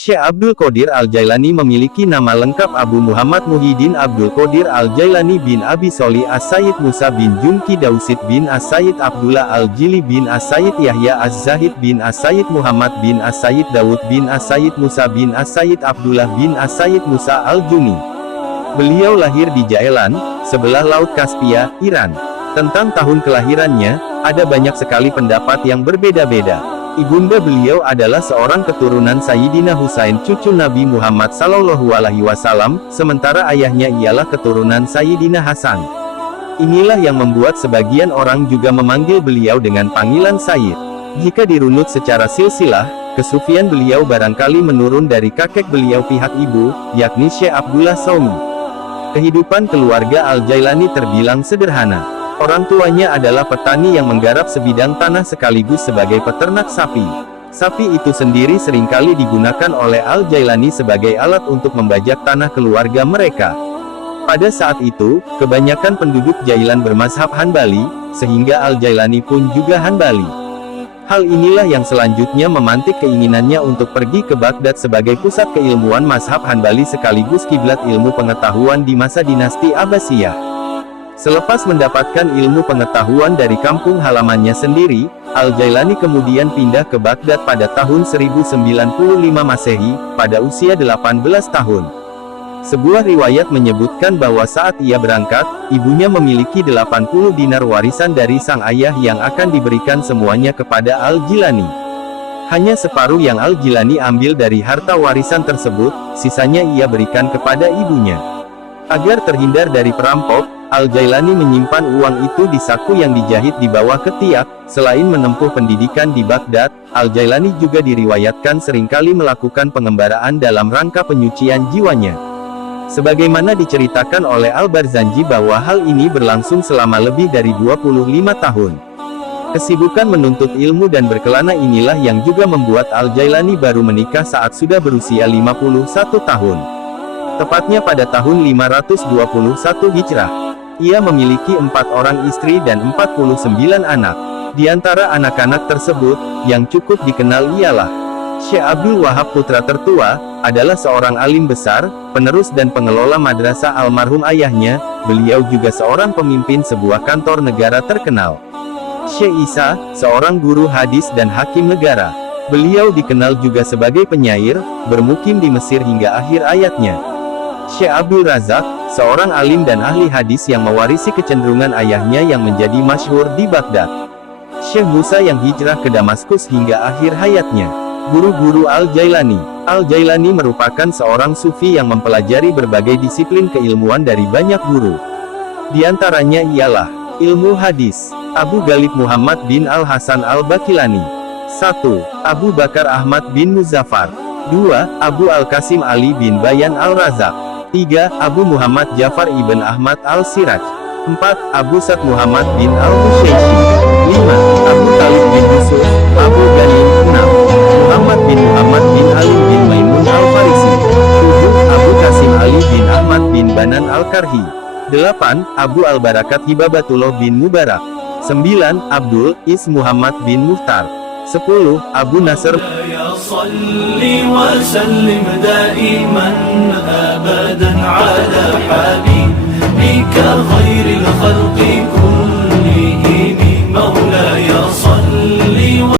Syekh Abdul Qadir Al-Jailani memiliki nama lengkap Abu Muhammad Muhyiddin Abdul Qadir Al-Jailani bin Abi Sholih As-Sayyid Musa bin Junki Dausid bin As-Sayyid Abdullah Al-Jili bin As-Sayyid Yahya Az-Zahid bin As-Sayyid Muhammad bin As-Sayyid Dawud bin As-Sayyid Musa bin As-Sayyid Abdullah bin As-Sayyid Musa Al-Juni. Beliau lahir di Jailan, sebelah Laut Kaspia, Iran. Tentang tahun kelahirannya, ada banyak sekali pendapat yang berbeda-beda. Ibunda beliau adalah seorang keturunan Sayyidina Husain cucu Nabi Muhammad Sallallahu Alaihi Wasallam, sementara ayahnya ialah keturunan Sayyidina Hasan. Inilah yang membuat sebagian orang juga memanggil beliau dengan panggilan Sayyid. Jika dirunut secara silsilah, kesufian beliau barangkali menurun dari kakek beliau pihak ibu, yakni Syekh Abdullah Shaumi. Kehidupan keluarga Al-Jailani terbilang sederhana. Orang tuanya adalah petani yang menggarap sebidang tanah sekaligus sebagai peternak sapi. Sapi itu sendiri seringkali digunakan oleh Al-Jailani sebagai alat untuk membajak tanah keluarga mereka. Pada saat itu, kebanyakan penduduk Jailan bermazhab Hanbali, sehingga Al-Jailani pun juga Hanbali. Hal inilah yang selanjutnya memantik keinginannya untuk pergi ke Baghdad sebagai pusat keilmuan mazhab Hanbali sekaligus kiblat ilmu pengetahuan di masa dinasti Abbasiyah. Selepas mendapatkan ilmu pengetahuan dari kampung halamannya sendiri, Al-Jailani kemudian pindah ke Baghdad pada tahun 1095 Masehi, pada usia 18 tahun. Sebuah riwayat menyebutkan bahwa saat ia berangkat, ibunya memiliki 80 dinar warisan dari sang ayah yang akan diberikan semuanya kepada Al-Jilani. Hanya separuh yang Al-Jilani ambil dari harta warisan tersebut, sisanya ia berikan kepada ibunya. Agar terhindar dari perampok, Al-Jailani menyimpan uang itu di saku yang dijahit di bawah ketiak. Selain menempuh pendidikan di Baghdad, Al-Jailani juga diriwayatkan seringkali melakukan pengembaraan dalam rangka penyucian jiwanya. Sebagaimana diceritakan oleh Al-Barzanji bahwa hal ini berlangsung selama lebih dari 25 tahun. Kesibukan menuntut ilmu dan berkelana inilah yang juga membuat Al-Jailani baru menikah saat sudah berusia 51 tahun. Tepatnya pada tahun 521 Hijrah. Ia memiliki 4 orang istri dan 49 anak. Di antara anak-anak tersebut, yang cukup dikenal ialah Syekh Abdul Wahab putra tertua, adalah seorang alim besar, penerus dan pengelola madrasah almarhum ayahnya. Beliau juga seorang pemimpin sebuah kantor negara terkenal. Syekh Isa, seorang guru hadis dan hakim negara. Beliau dikenal juga sebagai penyair, bermukim di Mesir hingga akhir hayatnya. Syekh Abdul Razak, seorang alim dan ahli hadis yang mewarisi kecenderungan ayahnya yang menjadi masyhur di Baghdad. Syekh Musa yang hijrah ke Damaskus hingga akhir hayatnya. Guru-guru Al-Jailani. Al-Jailani merupakan seorang sufi yang mempelajari berbagai disiplin keilmuan dari banyak guru. Di antaranya ialah ilmu hadis, Abu Ghalib Muhammad bin Al-Hasan Al-Bakilani. 1. Abu Bakar Ahmad bin Muzaffar. 2. Abu Al-Qasim Ali bin Bayan Al-Razak. 3. Abu Muhammad Ja'far ibn Ahmad Al-Siraj. 4. Abu Sa'd Muhammad bin Al-Hushayshi. 5. Abu Talib bin Yusuf, Abu Ghanim. 6. Muhammad bin Muhammad bin Ali bin Maimun Al-Farisi. 7. Abu Qasim Ali bin Ahmad bin Banan Al-Karhi. 8. Abu Al-Barakat Hibabatullah bin Mubarak. 9. Abdul Is Muhammad bin Muhtar. 10. Abu Nasr. صل وسلم دائما أبدا على حبيبك خير الخلق